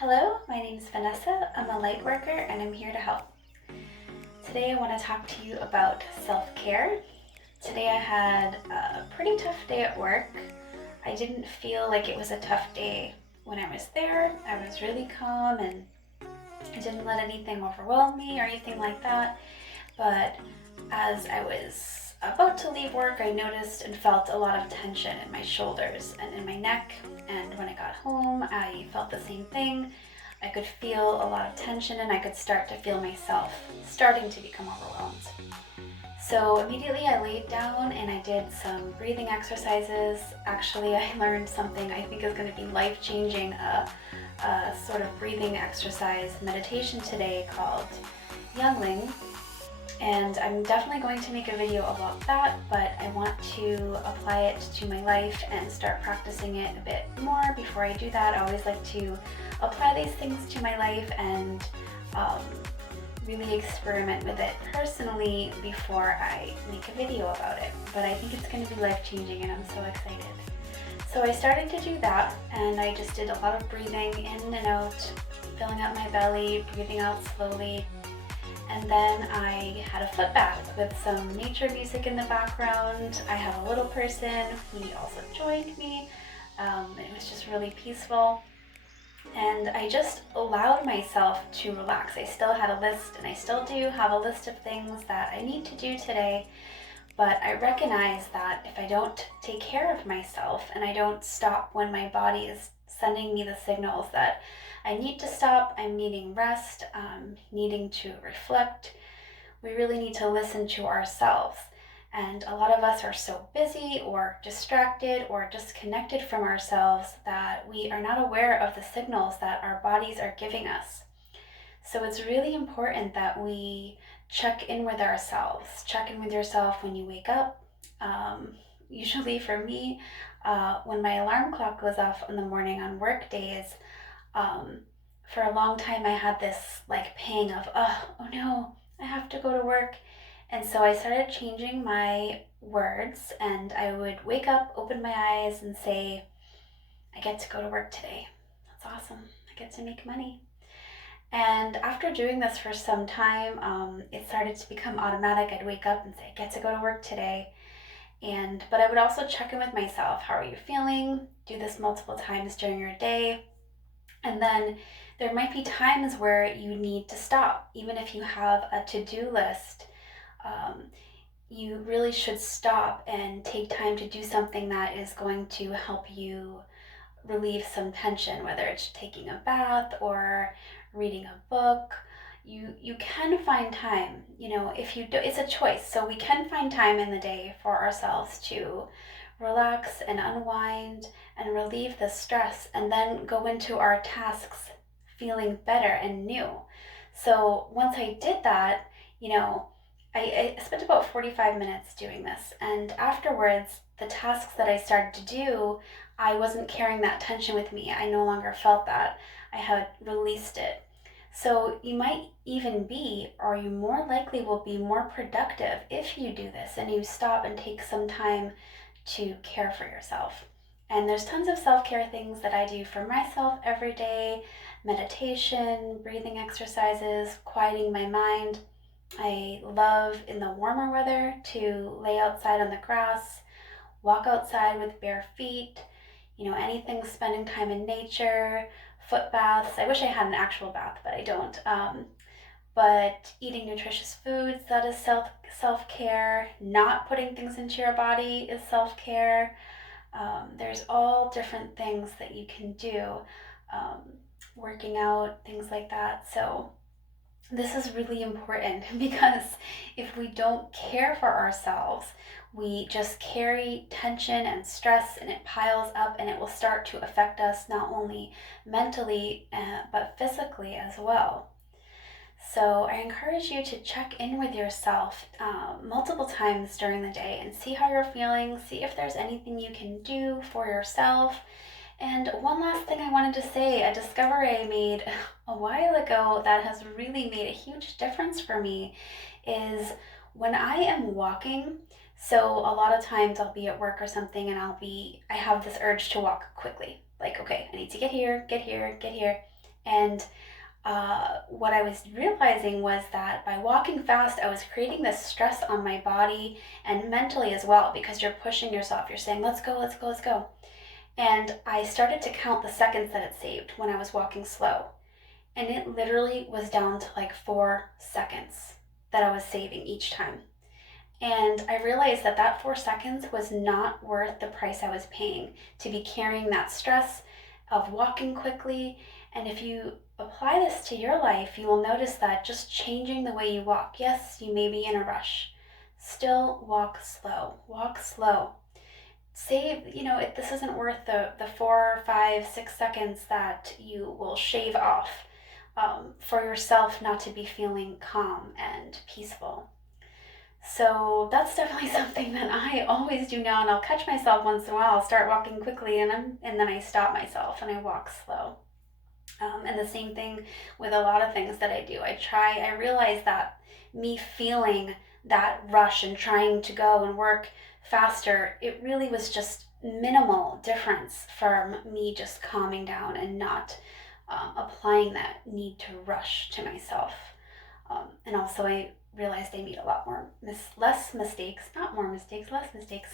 Hello, my name is Vanessa. I'm a light worker and I'm here to help. Today I want to talk to you about self-care. Today I had a pretty tough day at work. I didn't feel like it was a tough day when I was there. I was really calm and I didn't let anything overwhelm me or anything like that. But as I was about to leave work, I noticed and felt a lot of tension in my shoulders and in my neck. And when I got home, I felt the same thing. I could feel a lot of tension and I could start to feel myself starting to become overwhelmed. So immediately I laid down and I did some breathing exercises. Actually, I learned something I think is going to be life changing, a sort of breathing exercise meditation today called Youngling. And I'm definitely going to make a video about that, but I want to apply it to my life and start practicing it a bit more. Before I do that, I always like to apply these things to my life and really experiment with it personally before I make a video about it. But I think it's going to be life-changing and I'm so excited. So I started to do that and I just did a lot of breathing in and out, filling up my belly, breathing out slowly. And then I had a foot bath with some nature music in the background. I have a little person, he also joined me. It was just really peaceful. And I just allowed myself to relax. I still had a list, and I still do have a list of things that I need to do today. But I recognize that if I don't take care of myself and I don't stop when my body is sending me the signals that I need to stop, I'm needing rest, needing to reflect, we really need to listen to ourselves. And a lot of us are so busy or distracted or disconnected from ourselves that we are not aware of the signals that our bodies are giving us. So it's really important that we check in with ourselves. Check in with yourself when you wake up. Usually for me, when my alarm clock goes off in the morning on work days, for a long time I had this like pang of, oh no, I have to go to work. And so I started changing my words and I would wake up, open my eyes and say, I get to go to work today. That's awesome. I get to make money. And after doing this for some time, it started to become automatic. I'd wake up and say, I get to go to work today. But I would also check in with myself. How are you feeling? Do this multiple times during your day. And then there might be times where you need to stop. Even if you have a to-do list, you really should stop and take time to do something that is going to help you relieve some tension, whether it's taking a bath or reading a book. You can find time, if you do, it's a choice. So we can find time in the day for ourselves to relax and unwind and relieve the stress and then go into our tasks feeling better and new. So once I did that, I spent about 45 minutes doing this. And afterwards, the tasks that I started to do, I wasn't carrying that tension with me. I no longer felt that. I had released it. So you might even be, or you more likely will be more productive if you do this and you stop and take some time to care for yourself. And there's tons of self-care things that I do for myself every day: meditation, breathing exercises, quieting my mind. I love in the warmer weather to lay outside on the grass, walk outside with bare feet, anything spending time in nature, foot baths. I wish I had an actual bath, but I don't. But eating nutritious foods, that is self-care. Not putting things into your body is self-care. There's all different things that you can do. Um, Working out, things like that. So this is really important because if we don't care for ourselves, we just carry tension and stress and it piles up and it will start to affect us not only mentally but physically as well. So I encourage you to check in with yourself multiple times during the day and see how you're feeling, see if there's anything you can do for yourself. And one last thing I wanted to say, a discovery I made a while ago that has really made a huge difference for me is when I am walking. So a lot of times I'll be at work or something and I have this urge to walk quickly. Like, okay, I need to get here, get here, get here. And what I was realizing was that by walking fast, I was creating this stress on my body and mentally as well, because you're pushing yourself. You're saying, let's go, let's go, let's go. And I started to count the seconds that it saved when I was walking slow. And it literally was down to like 4 seconds that I was saving each time. And I realized that that 4 seconds was not worth the price I was paying to be carrying that stress of walking quickly. And if you apply this to your life, you will notice that just changing the way you walk, yes, you may be in a rush, still walk slow, walk slow. Save, this isn't worth the 4, 5, 6 seconds that you will shave off for yourself not to be feeling calm and peaceful. So that's definitely something that I always do now, and I'll catch myself once in a while. I'll start walking quickly, and then I stop myself and I walk slow. And the same thing with a lot of things that I do. I realize that me feeling that rush and trying to go and work faster, it really was just minimal difference from me just calming down and not applying that need to rush to myself. And also, I realized I made a lot less mistakes, not more mistakes, less mistakes.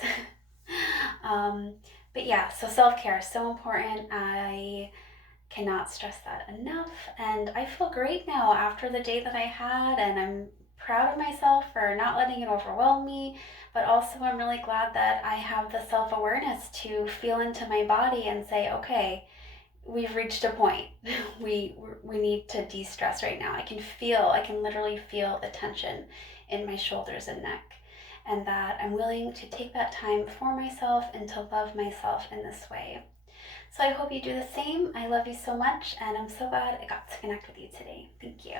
um, but yeah, so self-care is so important. I cannot stress that enough. And I feel great now after the day that I had, and I'm proud of myself for not letting it overwhelm me. But also, I'm really glad that I have the self awareness to feel into my body and say, okay, we've reached a point. We need to de-stress right now. I can literally feel the tension in my shoulders and neck, and that I'm willing to take that time for myself and to love myself in this way. So I hope you do the same. I love you so much, and I'm so glad I got to connect with you today. Thank you.